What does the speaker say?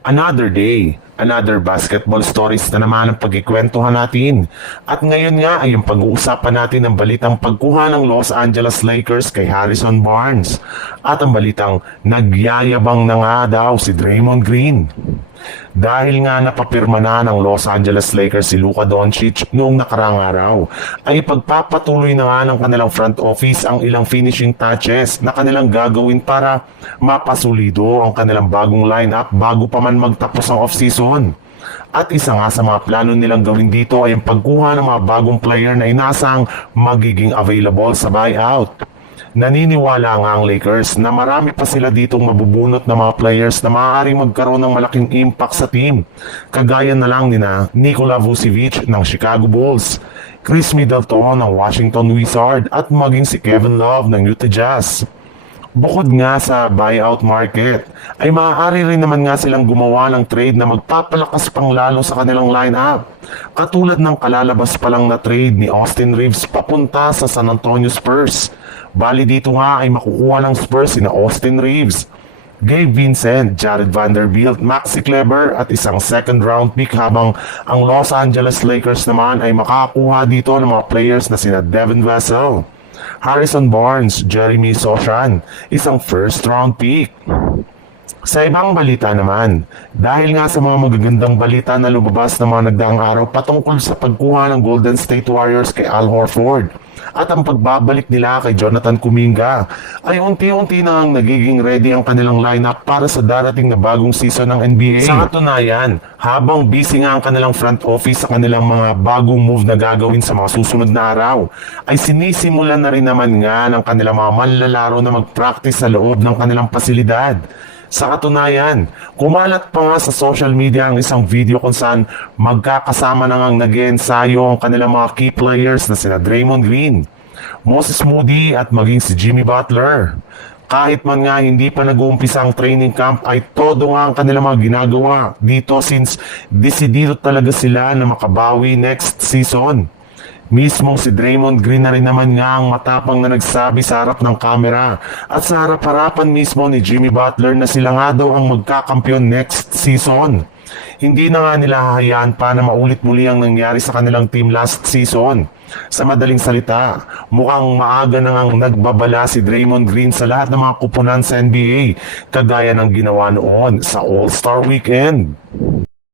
Another day, another basketball stories na naman ang pagkikwentuhan natin. At ngayon nga ay yung pag-uusapan natin ang balitang pagkuha ng Los Angeles Lakers kay Harrison Barnes. At ang balitang nagyayabang na nga daw si Draymond Green. Dahil nga napapirma na ng Los Angeles Lakers si Luka Doncic noong nakarang araw, ay pagpapatuloy na nga ng kanilang front office ang ilang finishing touches na kanilang gagawin para mapasulido ang kanilang bagong lineup bago pa man magtapos ang offseason. At isa nga sa mga plano nilang gawin dito ay ang pagkuha ng mga bagong player na inasang magiging available sa buyout. Naniniwala nga ang Lakers na marami pa sila ditong mabubunot na mga players na maaaring magkaroon ng malaking impact sa team. Kagaya na lang nina Nikola Vucevic ng Chicago Bulls, Chris Middleton ng Washington Wizards at maging si Kevin Love ng Utah Jazz. Bukod nga sa buyout market, ay maaari rin naman nga silang gumawa ng trade na magpapalakas pang lalo sa kanilang lineup. Katulad ng kalalabas pa lang na trade ni Austin Reeves papunta sa San Antonio Spurs. Bali dito nga ay makukuha ng Spurs sina Austin Reeves, Gabe Vincent, Jared Vanderbilt, Maxi Kleber at isang second round pick, habang ang Los Angeles Lakers naman ay makakuha dito ng mga players na sina Devin Vassell, Harrison Barnes, Jeremy Sochan, isang first round pick. Sa ibang balita naman, dahil nga sa mga magagandang balita na lumabas ng mga nagdaang araw patungkol sa pagkuha ng Golden State Warriors kay Al Horford at ang pagbabalik nila kay Jonathan Kuminga, ay unti-unti na ang nagiging ready ang kanilang lineup para sa darating na bagong season ng NBA. Sa katunayan, habang busy nga ang kanilang front office sa kanilang mga bagong move na gagawin sa mga susunod na araw, ay sinisimulan na rin naman nga ng kanilang mga manlalaro na mag-practice sa loob ng kanilang pasilidad. Sa katunayan, kumalat pa nga sa social media ang isang video kung saan magkakasama na ngang nag-ensayo ang kanilang mga key players na sina Draymond Green, Moses Moody at maging si Jimmy Butler. Kahit man nga hindi pa nag-uumpisa ang training camp, ay todo nga ang kanilang mga ginagawa dito since desidido talaga sila na makabawi next season. Mismo si Draymond Green na rin naman nga ang matapang na nagsabi sa harap ng kamera at sa harap-harapan mismo ni Jimmy Butler na sila nga daw ang magkakampiyon next season. Hindi na nga nila hahayaan pa na maulit muli ang nangyari sa kanilang team last season. Sa madaling salita, mukhang maaga na ngang nagbabala si Draymond Green sa lahat ng mga kupunan sa NBA, kagaya ng ginawa noon sa All-Star Weekend.